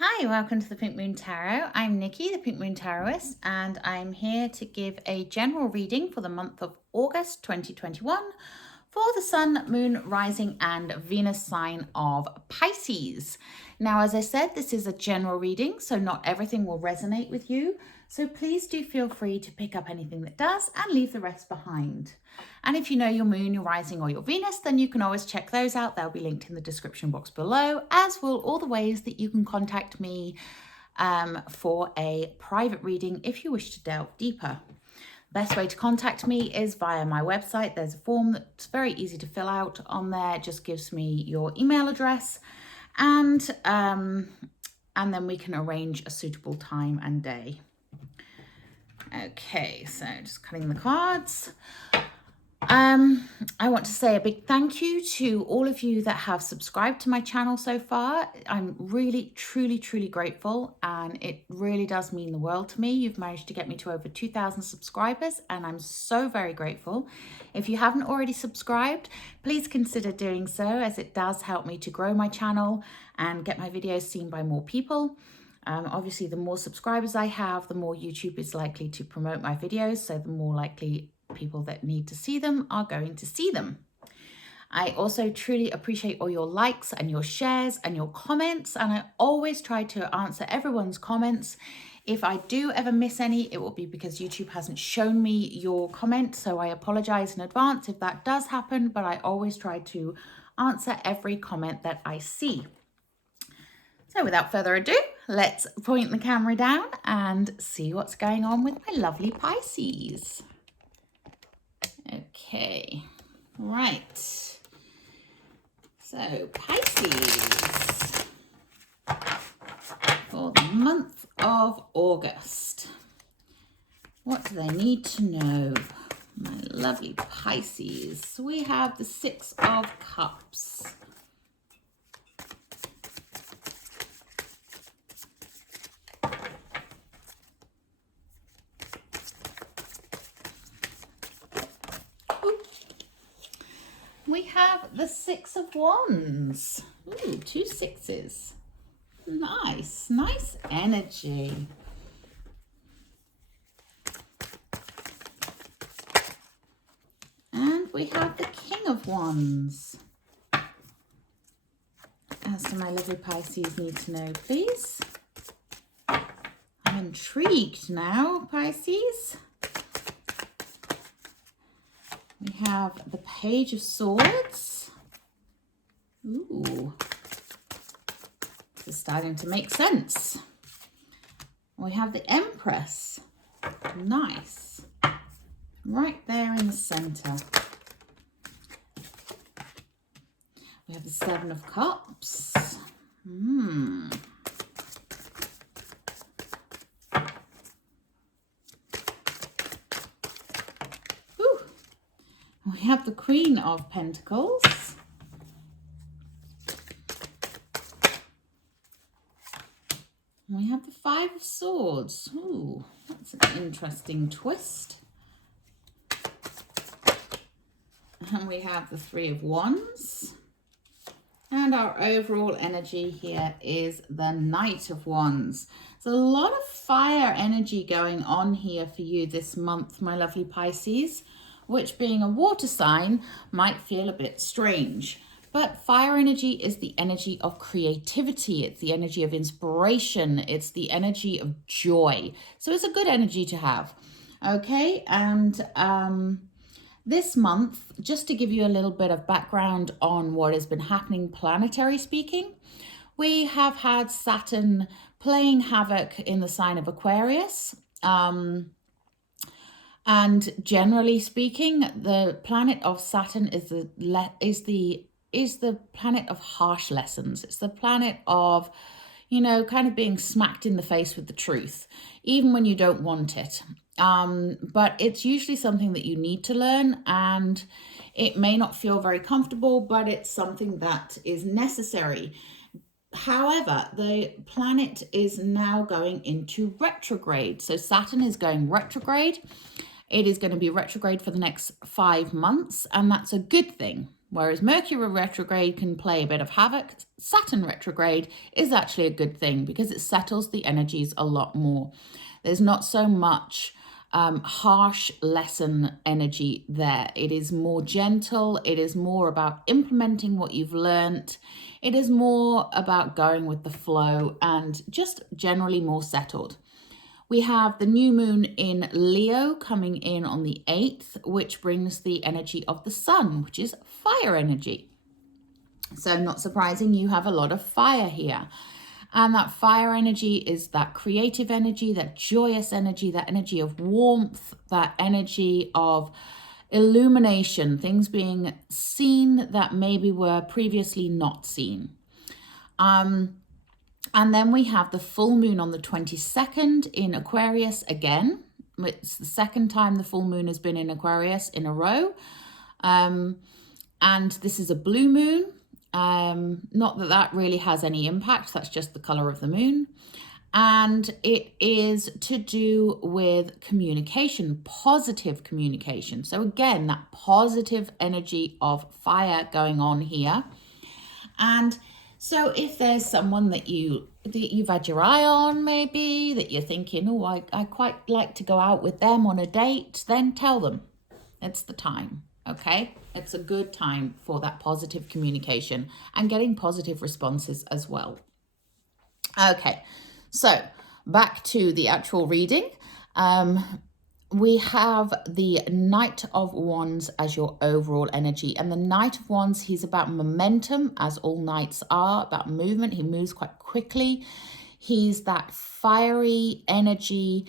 Hi, welcome to the Pink Moon Tarot. I'm Nikki, the Pink Moon Tarotist, and I'm here to give a general reading for the month of August 2021 for the Sun, Moon, Rising, and Venus sign of Pisces. Now, as I said, this is a general reading, so not everything will resonate with you. So please do feel free to pick up anything that does and leave the rest behind. And if you know your moon, your rising, or your Venus, then you can always check those out. They'll be linked in the description box below, as will all the ways that you can contact me for a private reading if you wish to delve deeper. Best way to contact me is via my website. There's a form that's very easy to fill out on there. It just gives me your email address and then we can arrange a suitable time and day. Okay, so just cutting the cards. I want to say a big thank you to all of you that have subscribed to my channel so far. I'm really, truly, truly grateful, and it really does mean the world to me. You've managed to get me to over 2,000 subscribers, and I'm so very grateful. If you haven't already subscribed, please consider doing so, as it does help me to grow my channel and get my videos seen by more people. Obviously, the more subscribers I have, the more YouTube is likely to promote my videos, so the more likely people that need to see them are going to see them. I also truly appreciate all your likes and your shares and your comments, and I always try to answer everyone's comments. If I do ever miss any, it will be because YouTube hasn't shown me your comment, so I apologize in advance if that does happen, but I always try to answer every comment that I see. So without further ado, let's point the camera down and see what's going on with my lovely Pisces. Okay, right. So Pisces for the month of August. What do they need to know? My lovely Pisces. We have the Six of Cups. We have the Six of Wands. Ooh, two sixes. Nice, nice energy. And we have the King of Wands. As do my lovely Pisces need to know, please? I'm intrigued now, Pisces. We have the Page of Swords. Ooh, this is starting to make sense. We have the Empress. Nice. Right there in the center. We have the Seven of Cups. We have the Queen of Pentacles. We have the Five of Swords. Ooh, that's an interesting twist. And we have the Three of Wands. And our overall energy here is the Knight of Wands. There's a lot of fire energy going on here for you this month, my lovely Pisces, which being a water sign might feel a bit strange. But fire energy is the energy of creativity. It's the energy of inspiration. It's the energy of joy. So it's a good energy to have. Okay, and this month, just to give you a little bit of background on what has been happening planetary speaking, we have had Saturn playing havoc in the sign of Aquarius. And generally speaking, the planet of Saturn is the planet of harsh lessons. It's the planet of, you know, kind of being smacked in the face with the truth, even when you don't want it. But it's usually something that you need to learn, and it may not feel very comfortable, but it's something that is necessary. However, the planet is now going into retrograde. So Saturn is going retrograde. It is going to be retrograde for the next 5 months, and that's a good thing. Whereas Mercury retrograde can play a bit of havoc, Saturn retrograde is actually a good thing because it settles the energies a lot more. There's not so much harsh lesson energy there. It is more gentle. It is more about implementing what you've learnt. It is more about going with the flow and just generally more settled. We have the new moon in Leo coming in on the 8th, which brings the energy of the sun, which is fire energy. So not surprising, you have a lot of fire here. And that fire energy is that creative energy, that joyous energy, that energy of warmth, that energy of illumination, things being seen that maybe were previously not seen. And then we have the full moon on the 22nd in Aquarius again. It's the second time the full moon has been in Aquarius in a row. And this is a blue moon. Not that that really has any impact. That's just the color of the moon. And it is to do with communication, positive communication. So again, that positive energy of fire going on here. And so if there's someone that you've had your eye on, maybe that you're thinking, oh, I quite like to go out with them on a date, then tell them it's the time. Okay, it's a good time for that positive communication and getting positive responses as well. Okay, so back to the actual reading. We have the Knight of Wands as your overall energy. And the Knight of Wands, he's about momentum, as all knights are, about movement. He moves quite quickly. He's that fiery energy,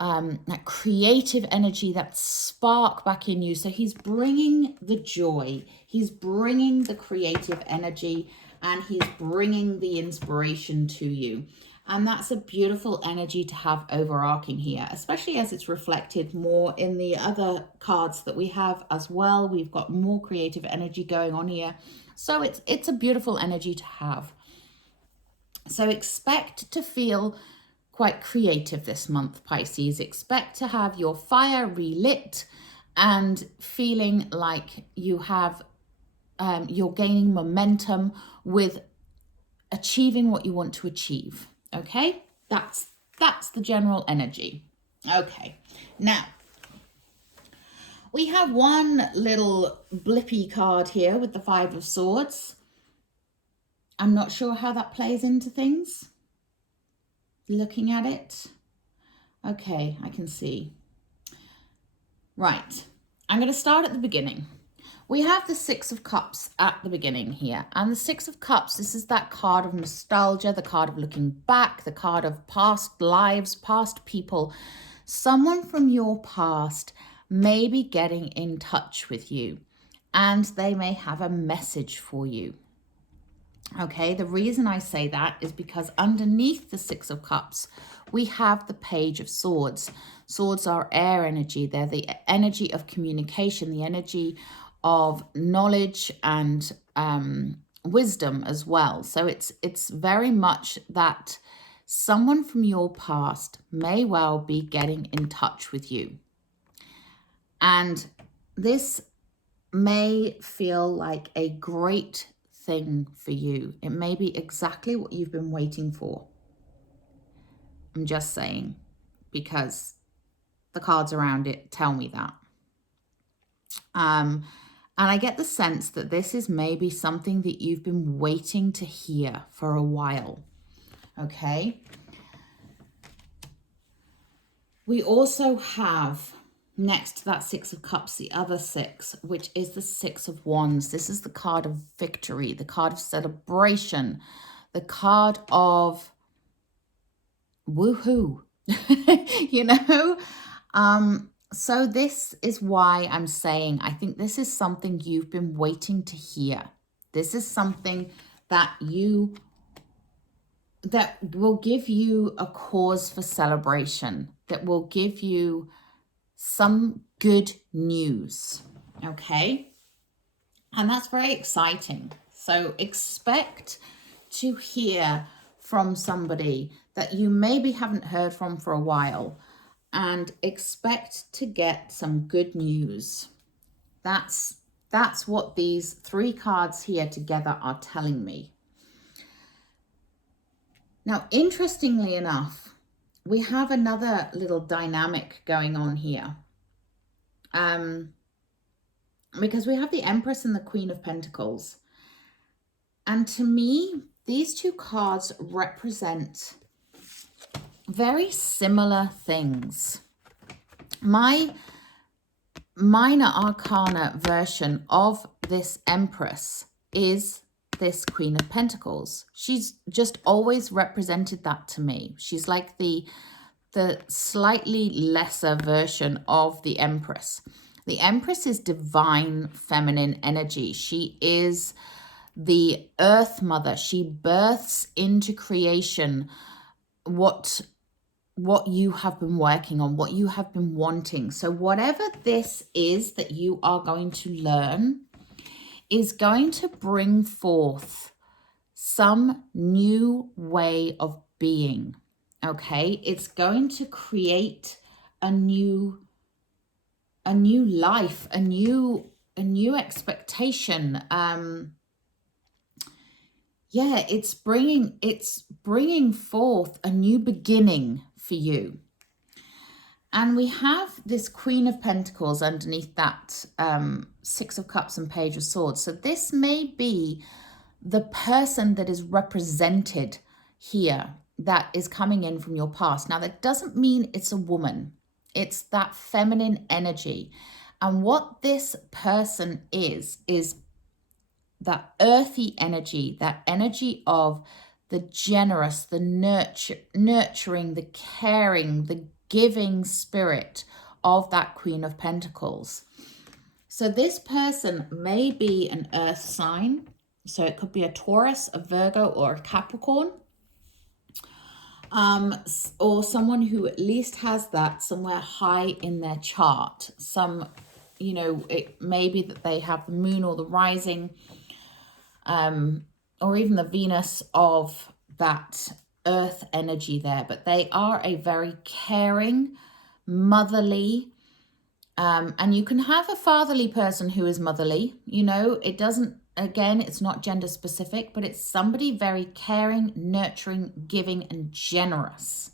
that creative energy, that spark back in you. So he's bringing the joy. He's bringing the creative energy, and he's bringing the inspiration to you. And that's a beautiful energy to have overarching here, especially as it's reflected more in the other cards that we have as well. We've got more creative energy going on here. So it's a beautiful energy to have. So expect to feel quite creative this month, Pisces. Expect to have your fire relit and feeling like you have, you're gaining momentum with achieving what you want to achieve. Okay, that's the general energy. Okay, now we have one little blippy card here with the Five of Swords. I'm not sure how that plays into things. Looking at it. Okay, I can see. Right, I'm going to start at the beginning. We have the Six of Cups at the beginning here. And the Six of Cups, this is that card of nostalgia, the card of looking back, the card of past lives, past people. Someone from your past may be getting in touch with you, and they may have a message for you. Okay, the reason I say that is because underneath the Six of Cups, we have the Page of Swords. Swords are air energy. They're the energy of communication, the energy of knowledge and wisdom as well. So it's very much that someone from your past may well be getting in touch with you. And this may feel like a great thing for you. It may be exactly what you've been waiting for. I'm just saying, because the cards around it tell me that. And I get the sense that this is maybe something that you've been waiting to hear for a while. Okay. We also have next to that Six of Cups, the other six, which is the Six of Wands. This is the card of victory, the card of celebration, the card of woohoo, you know? So this is why I'm saying I think this is something you've been waiting to hear. This is something that will give you a cause for celebration, that will give you some good news, okay? And that's very exciting. So expect to hear from somebody that you maybe haven't heard from for a while, and expect to get some good news. That's That's what these three cards here together are telling me. Now, interestingly enough, we have another little dynamic going on here. Because we have the Empress and the Queen of Pentacles. And to me, these two cards represent very similar things. My minor arcana version of this Empress is this Queen of Pentacles. She's just always represented that to me. She's like the slightly lesser version of the Empress. The Empress is divine feminine energy. She is the Earth Mother. She births into creation what you have been working on, what you have been wanting. So whatever this is that you are going to learn is going to bring forth some new way of being. Okay, it's going to create a new life, a new expectation. Yeah, it's bringing forth a new beginning for you. And we have this Queen of Pentacles underneath that Six of Cups and Page of Swords. So this may be the person that is represented here that is coming in from your past. Now, that doesn't mean it's a woman. It's that feminine energy. And what this person is that earthy energy, that energy of the generous, the nurturing, the caring, the giving spirit of that Queen of Pentacles. So this person may be an earth sign. So it could be a Taurus, a Virgo, or a Capricorn. Or someone who at least has that somewhere high in their chart. Some, it may be that they have the moon or the rising, or even the Venus of that earth energy there. But they are a very caring, motherly, and you can have a fatherly person who is motherly. It doesn't, again, it's not gender specific, but it's somebody very caring, nurturing, giving, and generous.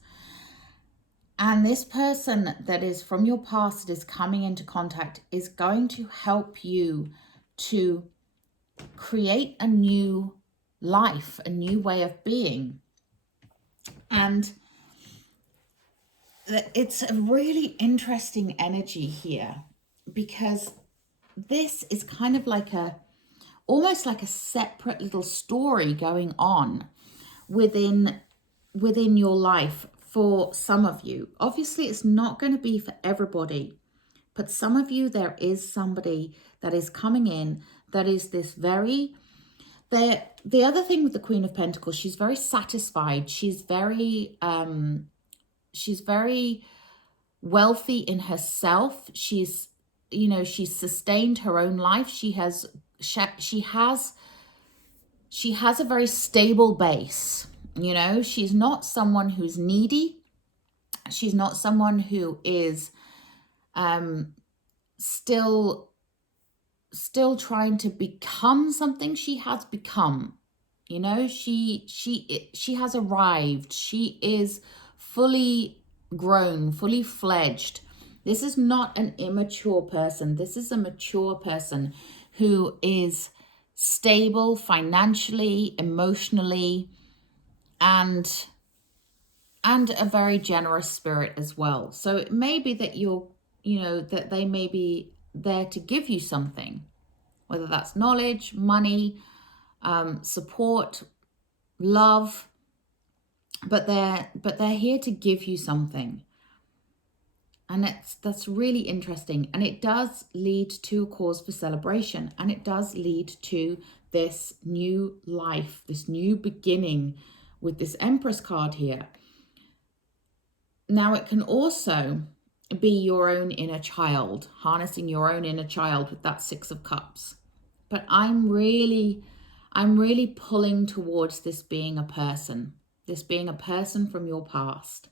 And this person that is from your past that is coming into contact is going to help you to create a new life, a new way of being. And it's a really interesting energy here, because this is kind of like almost like a separate little story going on within your life for some of you. Obviously, it's not going to be for everybody, but some of you, there is somebody that is coming in that is this very... The other thing with the Queen of Pentacles, she's very satisfied. She's very wealthy in herself. She's sustained her own life. She has a very stable base. She's not someone who's needy. She's not someone who is still trying to become something. She has become. She has arrived. She is fully grown, fully fledged. This is not an immature person. This is a mature person who is stable financially, emotionally, and a very generous spirit as well. So it may be that that they may be there to give you something, whether that's knowledge, money, support, love, but they're here to give you something. And that's really interesting. And it does lead to a cause for celebration. And it does lead to this new life, this new beginning with this Empress card here. Now, it can also be your own inner child, harnessing your own inner child with that Six of Cups. But I'm really pulling towards this being a person from your past.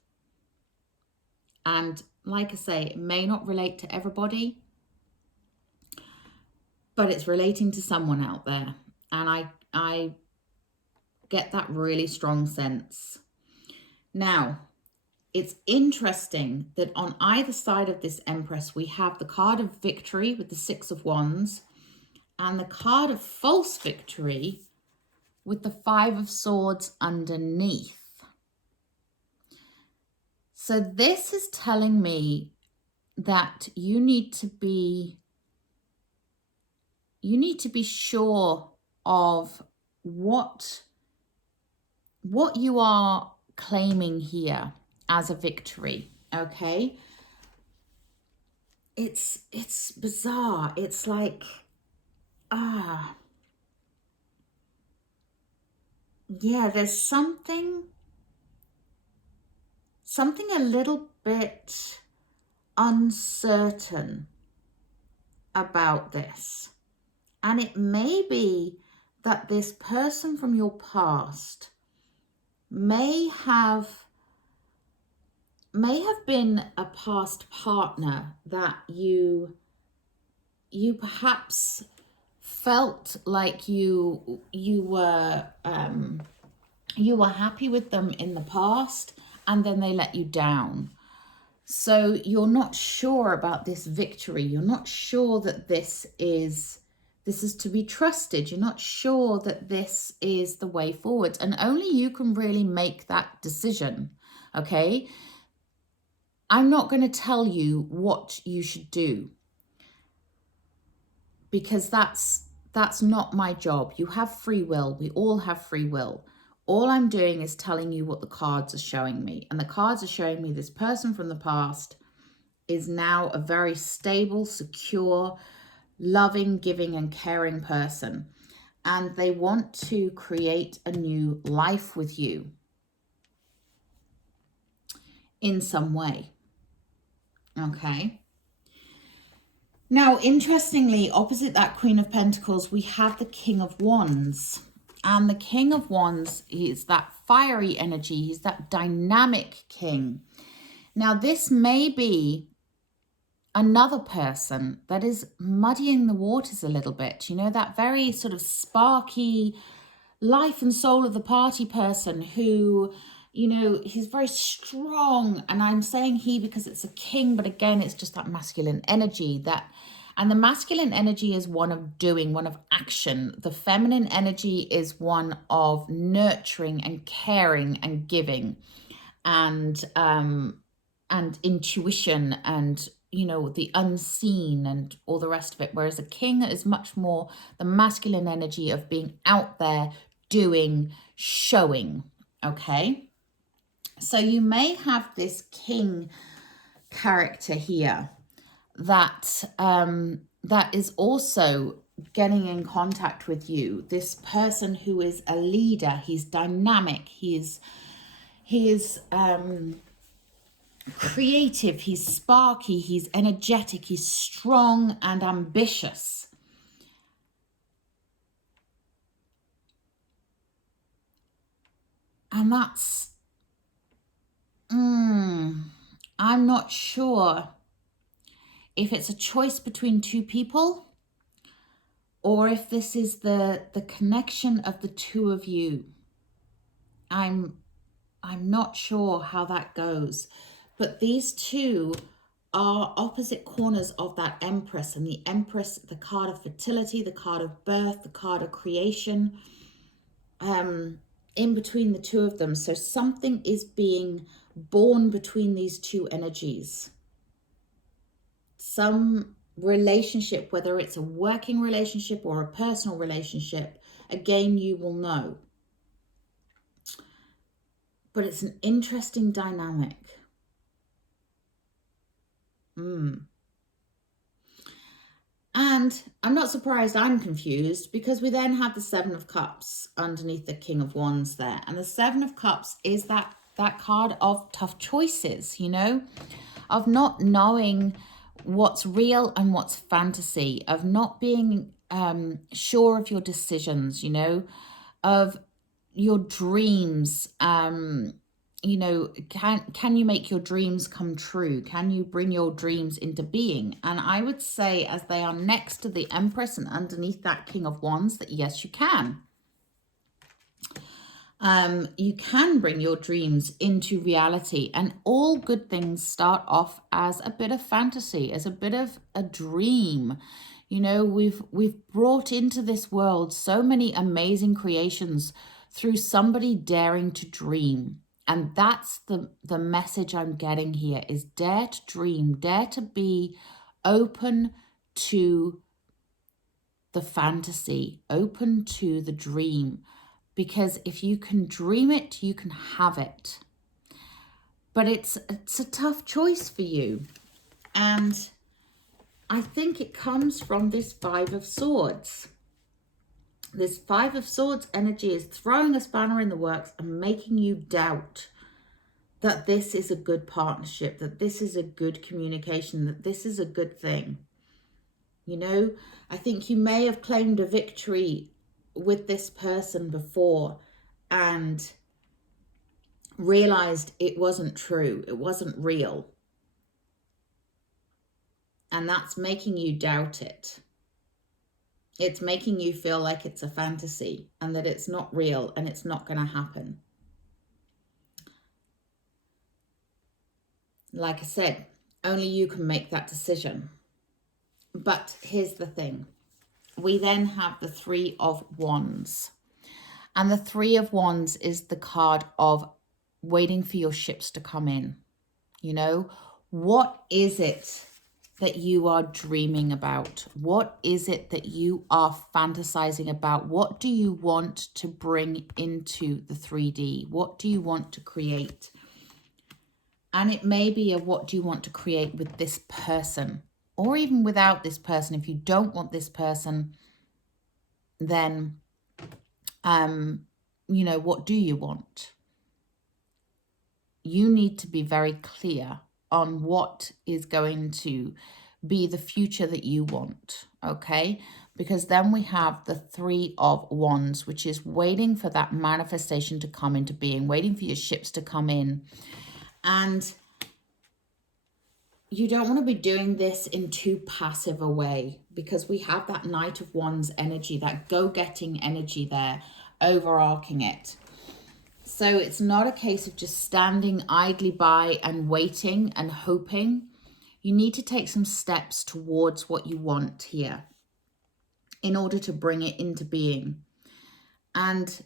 And like I say, it may not relate to everybody, but it's relating to someone out there. And I get that really strong sense. Now, it's interesting that on either side of this Empress, we have the card of victory with the Six of Wands and the card of false victory with the Five of Swords underneath. So this is telling me that you need to be sure of what you are claiming here as a victory, okay? It's bizarre. It's like, yeah, there's something a little bit uncertain about this. And it may be that this person from your past may have been a past partner that you perhaps felt like you were happy with them in the past, and then they let you down. So you're not sure about this victory. You're not sure that this is to be trusted. You're not sure that this is the way forward. And only you can really make that decision, okay? I'm not going to tell you what you should do, because that's not my job. You have free will. We all have free will. All I'm doing is telling you what the cards are showing me. And the cards are showing me this person from the past is now a very stable, secure, loving, giving, and caring person. And they want to create a new life with you in some way. Okay. Now, interestingly, opposite that Queen of Pentacles, we have the King of Wands. And the King of Wands is that fiery energy. He's that dynamic king. Now, this may be another person that is muddying the waters a little bit. You know, that very sort of sparky life and soul of the party person who, you know, he's very strong. And I'm saying he because it's a king, but again, it's just that masculine energy and the masculine energy is one of doing, one of action. The feminine energy is one of nurturing and caring and giving and intuition and, you know, the unseen and all the rest of it. Whereas a king is much more the masculine energy of being out there, doing, showing, okay? So you may have this king character here that is also getting in contact with you. This person who is a leader, he's dynamic, he is creative, he's sparky, he's energetic, he's strong and ambitious. And that's, I'm not sure if it's a choice between two people or if this is the connection of the two of you. I'm not sure how that goes, but these two are opposite corners of that Empress, and the Empress, the card of fertility, the card of birth, the card of creation, in between the two of them. So something is being born between these two energies. Some relationship, whether it's a working relationship or a personal relationship, again, you will know. But it's an interesting dynamic. And I'm not surprised I'm confused, because we then have the Seven of Cups underneath the King of Wands there. And the Seven of Cups is that card of tough choices, you know, of not knowing what's real and what's fantasy, of not being sure of your decisions, you know, of your dreams, you know, can you make your dreams come true? Can you bring your dreams into being? And I would say, as they are next to the Empress and underneath that King of Wands, that yes, you can. You can bring your dreams into reality, and all good things start off as a bit of fantasy, as a bit of a dream. You know, we've brought into this world so many amazing creations through somebody daring to dream. And that's the message I'm getting here, is dare to dream, dare to be open to the fantasy, open to the dream. Because if you can dream it, you can have it. But it's a tough choice for you. And I think it comes from this Five of Swords. This Five of Swords energy is throwing a spanner in the works and making you doubt that this is a good partnership, that this is a good communication, that this is a good thing. You know, I think you may have claimed a victory with this person before and realized it wasn't true, it wasn't real. And that's making you doubt it. It's making you feel like it's a fantasy and that it's not real and it's not going to happen. Like I said, only you can make that decision. But here's the thing. We then have the Three of Wands. And the Three of Wands is the card of waiting for your ships to come in. You know, what is it that you are dreaming about? What is it that you are fantasizing about? What do you want to bring into the 3D? What do you want to create? And it may be a what do you want to create with this person, or even without this person. If you don't want this person, then, you know, what do you want? You need to be very clear on what is going to be the future that you want, okay? Because then we have the Three of Wands, which is waiting for that manifestation to come into being, waiting for your ships to come in. And you don't want to be doing this in too passive a way, because we have that Knight of Wands energy, that go-getting energy there, overarching it. So it's not a case of just standing idly by and waiting and hoping. You need to take some steps towards what you want here in order to bring it into being. And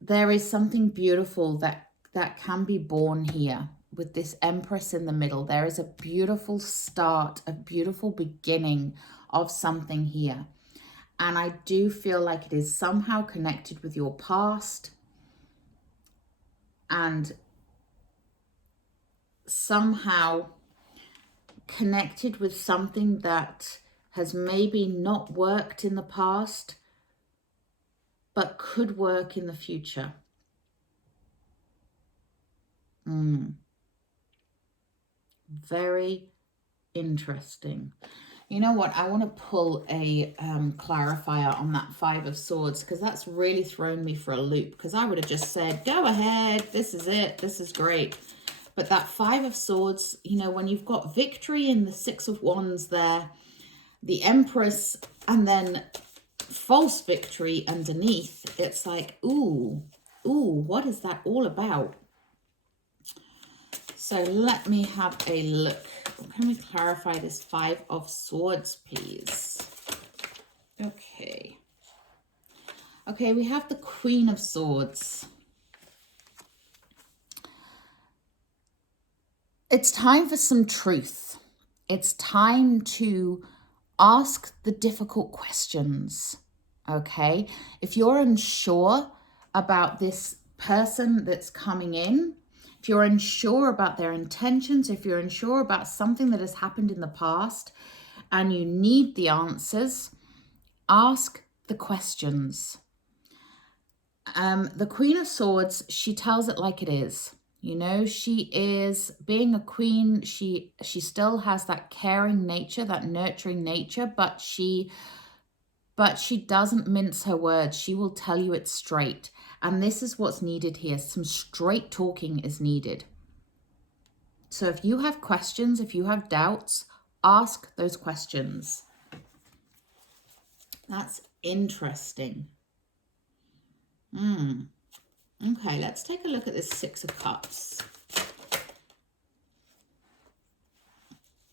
there is something beautiful that can be born here with this Empress in the middle. There is a beautiful start, a beautiful beginning of something here. And I do feel like it is somehow connected with your past, and somehow connected with something that has maybe not worked in the past, but could work in the future. Very interesting. You know what? I want to pull a clarifier on that Five of Swords, because that's really thrown me for a loop, because I would have just said, go ahead, this is it, this is great. But that Five of Swords, you know, when you've got victory in the Six of Wands there, the Empress, and then false victory underneath, it's like, ooh, what is that all about? So let me have a look. Can we clarify this Five of Swords, please? Okay. Okay, we have the Queen of Swords. It's time for some truth. It's time to ask the difficult questions, okay? If you're unsure about this person that's coming in, if you're unsure about their intentions, if you're unsure about something that has happened in the past and you need the answers, ask the questions. The Queen of Swords, she tells it like it is. You know, she is, being a queen, she still has that caring nature, that nurturing nature, but she doesn't mince her words. She will tell you it straight. And this is what's needed here. Some straight talking is needed. So if you have questions, if you have doubts, ask those questions. That's interesting. Okay, let's take a look at this Six of Cups.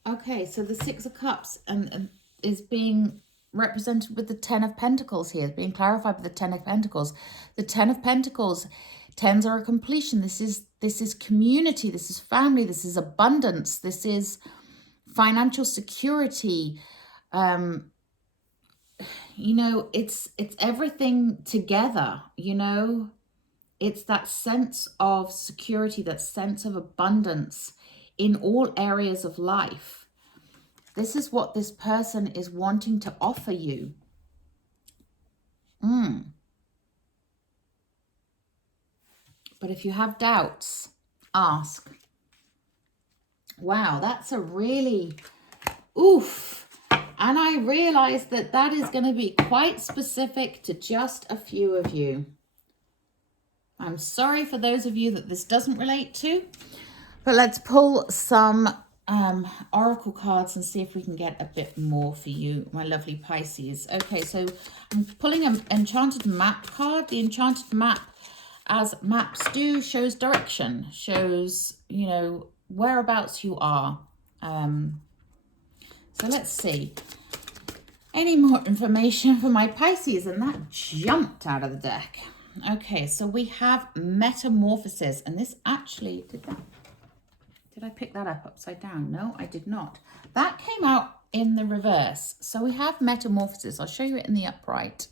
Okay, so the Six of Cups and is being represented with the Ten of Pentacles here, being clarified with the Ten of Pentacles. The Ten of Pentacles, tens are a completion. This is community, this is family, this is abundance, this is financial security. You know, it's everything together, you know. It's that sense of security, that sense of abundance in all areas of life. This is what this person is wanting to offer you. But if you have doubts, ask. Wow, that's a really, oof. And I realize that that is going to be quite specific to just a few of you. I'm sorry for those of you that this doesn't relate to, but let's pull some oracle cards and see if we can get a bit more for you, my lovely Pisces. Okay, so I'm pulling an enchanted map card. The enchanted map, as maps do, shows direction, shows, you know, whereabouts you are. So let's see. Any more information for my Pisces? And that jumped out of the deck. Okay, so we have Metamorphosis, and this actually, did I pick that up upside down? No, I did not. That came out in the reverse. So we have Metamorphosis. I'll show you it in the upright.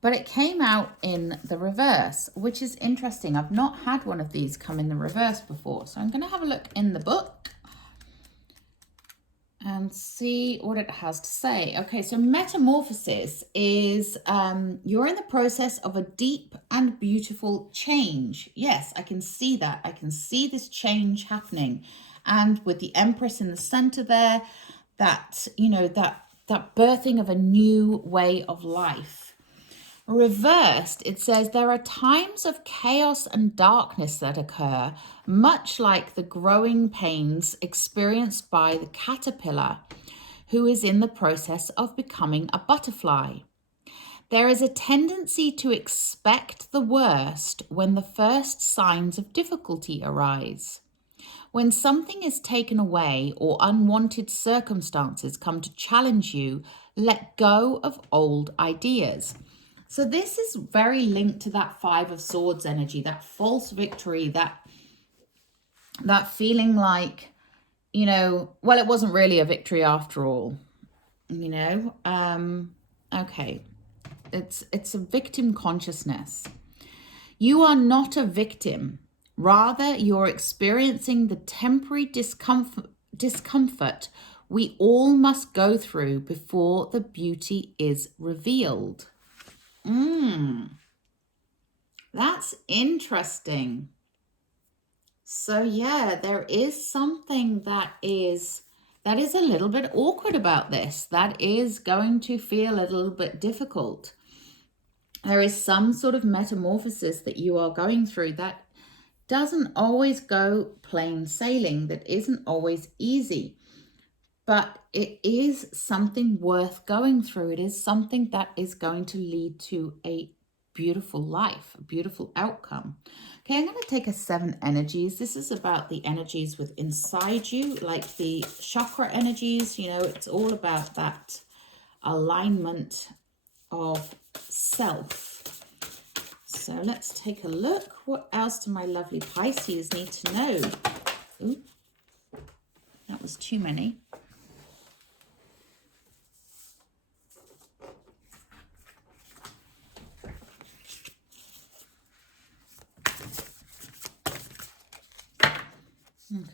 But it came out in the reverse, which is interesting. I've not had one of these come in the reverse before. So I'm going to have a look in the book and see what it has to say. Okay, so Metamorphosis is you're in the process of a deep and beautiful change. Yes, I can see that. I can see this change happening. And with the Empress in the center there, that, you know, that birthing of a new way of life. Reversed, it says there are times of chaos and darkness that occur, much like the growing pains experienced by the caterpillar who is in the process of becoming a butterfly. There is a tendency to expect the worst when the first signs of difficulty arise. When something is taken away or unwanted circumstances come to challenge you, let go of old ideas. So this is very linked to that Five of Swords energy, that false victory, that feeling like, you know, well, it wasn't really a victory after all, you know. Okay, it's a victim consciousness. You are not a victim. Rather, you're experiencing the temporary discomfort we all must go through before the beauty is revealed. That's interesting. So yeah, there is something that is a little bit awkward about this. That is going to feel a little bit difficult. There is some sort of metamorphosis that you are going through that doesn't always go plain sailing, that isn't always easy. But it is something worth going through. It is something that is going to lead to a beautiful life, a beautiful outcome. Okay, I'm going to take a 7 energies. This is about the energies with inside you, like the chakra energies. You know, it's all about that alignment of self. So let's take a look. What else do my lovely Pisces need to know? Ooh, that was too many.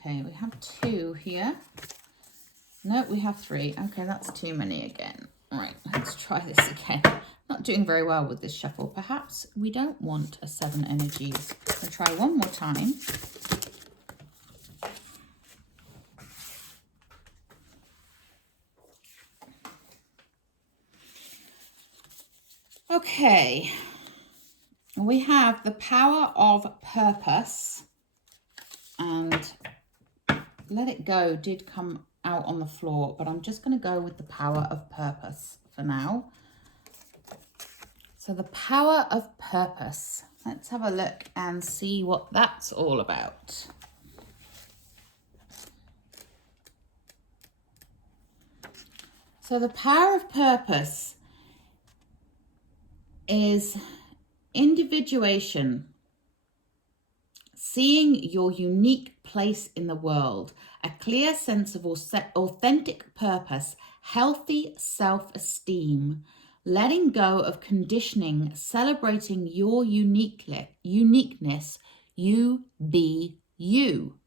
Okay, we have 2 here. No, we have 3. Okay, that's too many again. All right, let's try this again. Not doing very well with this shuffle. Perhaps we don't want a 7 energies. I'll try one more time. Okay. We have the power of purpose, and let it go did come out on the floor, but I'm just going to go with the power of purpose for now. So the power of purpose. Let's have a look and see what that's all about. So the power of purpose is individuation, seeing your unique place in the world, a clear sense of authentic purpose, healthy self-esteem, letting go of conditioning, celebrating your uniqueness, you be you.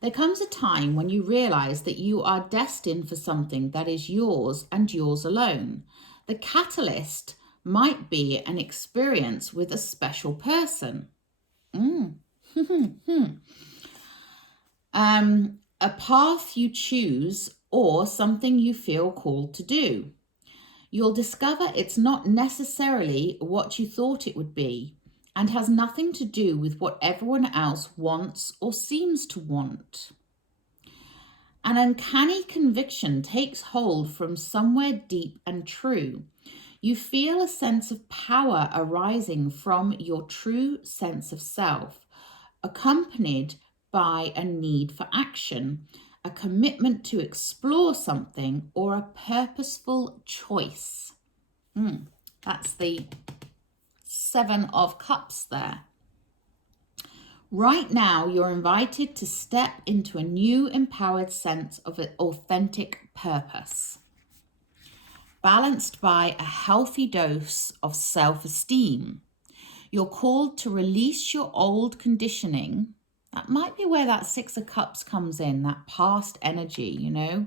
There comes a time when you realize that you are destined for something that is yours and yours alone. The catalyst might be an experience with a special person. A path you choose or something you feel called to do. You'll discover it's not necessarily what you thought it would be and has nothing to do with what everyone else wants or seems to want. An uncanny conviction takes hold from somewhere deep and true. You feel a sense of power arising from your true sense of self, accompanied by a need for action, a commitment to explore something, or a purposeful choice. That's the 7 of Cups there. Right now, you're invited to step into a new empowered sense of an authentic purpose, balanced by a healthy dose of self-esteem. You're called to release your old conditioning. That might be where that 6 of Cups comes in, that past energy, you know.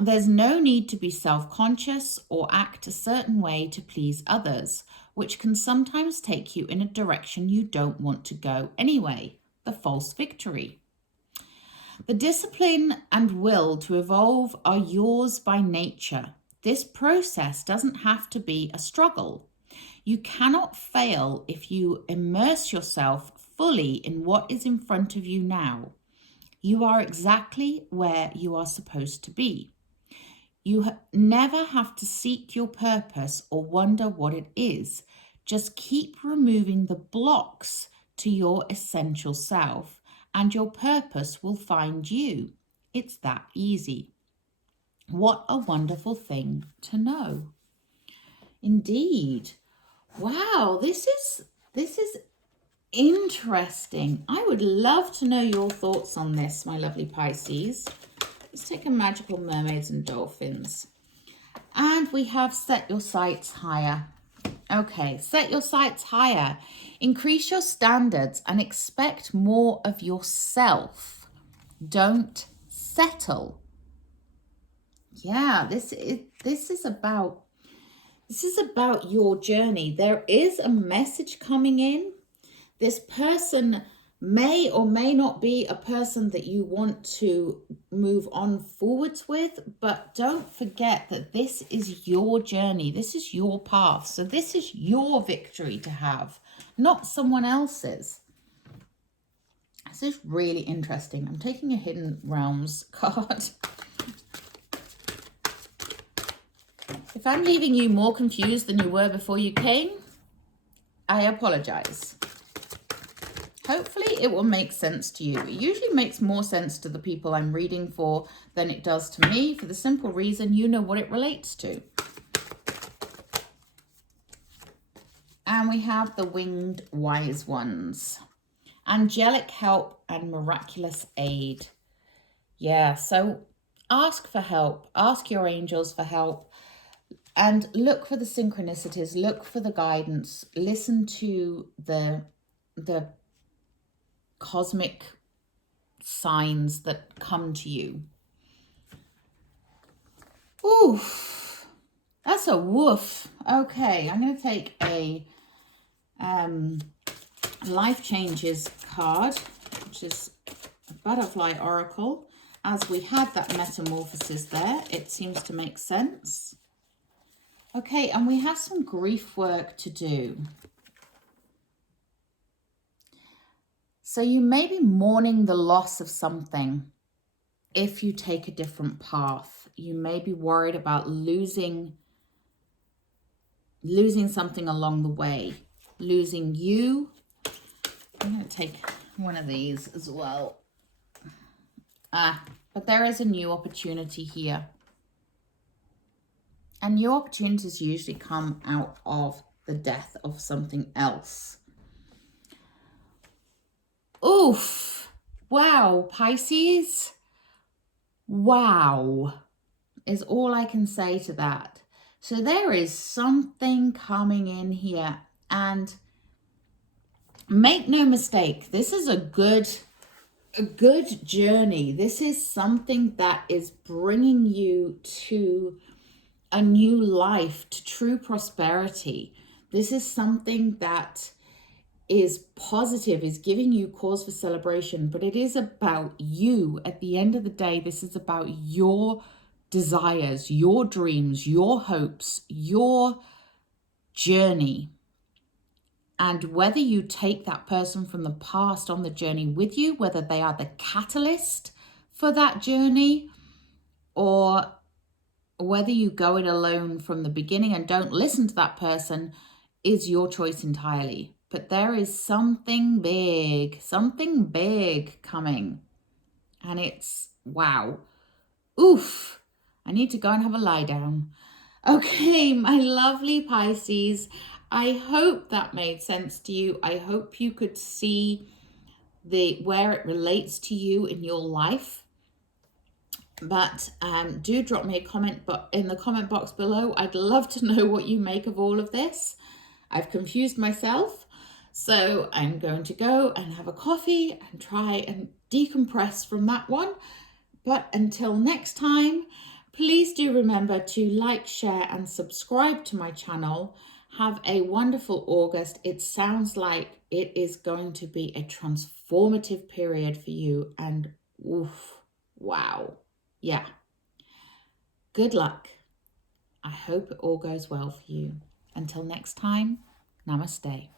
There's no need to be self-conscious or act a certain way to please others, which can sometimes take you in a direction you don't want to go anyway, the false victory. The discipline and will to evolve are yours by nature. This process doesn't have to be a struggle. You cannot fail if you immerse yourself fully in what is in front of you now. You are exactly where you are supposed to be. You never have to seek your purpose or wonder what it is. Just keep removing the blocks to your essential self, and your purpose will find you. It's that easy. What a wonderful thing to know. Indeed. Wow, this is interesting. I would love to know your thoughts on this, my lovely Pisces. Let's take a Magical Mermaids and Dolphins. And we have Set Your Sights Higher. Okay, set your sights higher. Increase your standards and expect more of yourself. Don't settle. Yeah, this is about your journey. There is a message coming in. This person may or may not be a person that you want to move on forwards with, but don't forget that this is your journey. This is your path. So this is your victory to have, not someone else's. This is really interesting. I'm taking a Hidden Realms card. If I'm leaving you more confused than you were before you came, I apologize. Hopefully it will make sense to you. It usually makes more sense to the people I'm reading for than it does to me, for the simple reason you know what it relates to. And we have the Winged Wise Ones. Angelic Help and Miraculous Aid. Yeah, so ask for help. Ask your angels for help. And look for the synchronicities. Look for the guidance. Listen to the cosmic signs that come to you. Oof, that's a woof. Okay, I'm going to take a Life Changes card, which is a Butterfly Oracle. As we had that Metamorphosis there, it seems to make sense. Okay, and we have some grief work to do. So you may be mourning the loss of something. If you take a different path, you may be worried about losing something along the way, losing you. I'm going to take one of these as well. But there is a new opportunity here. And new opportunities usually come out of the death of something else. Oof. Wow, Pisces. Wow is all I can say to that. So there is something coming in here. And make no mistake, this is a good journey. This is something that is bringing you to a new life, to true prosperity. This is something that is positive, is giving you cause for celebration, but it is about you. At the end of the day, this is about your desires, your dreams, your hopes, your journey. And whether you take that person from the past on the journey with you, whether they are the catalyst for that journey, or whether you go it alone from the beginning and don't listen to that person, is your choice entirely. But there is something big coming. And it's, wow. Oof. I need to go and have a lie down. Okay, my lovely Pisces, I hope that made sense to you. I hope you could see where it relates to you in your life. But do drop me a comment in the comment box below. I'd love to know what you make of all of this. I've confused myself, so I'm going to go and have a coffee and try and decompress from that one. But until next time, please do remember to like, share, and subscribe to my channel. Have a wonderful August. It sounds like it is going to be a transformative period for you. And oof, wow. Yeah. Good luck. I hope it all goes well for you. Until next time, namaste.